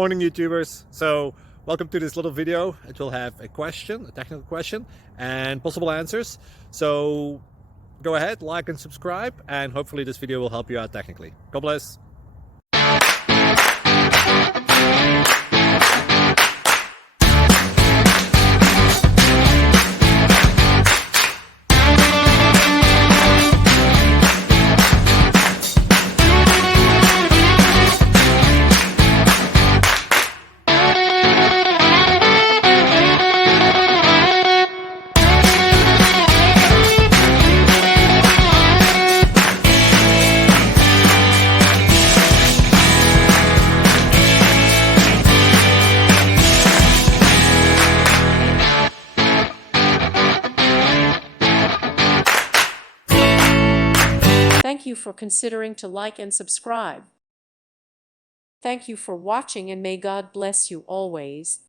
Morning YouTubers. So welcome to this little video. It will have a question, a technical question, and possible answers. So go ahead, like and subscribe, and hopefully this video will help you out technically. God bless. Thank you for considering to like and subscribe. Thank you for watching, and may God bless you always.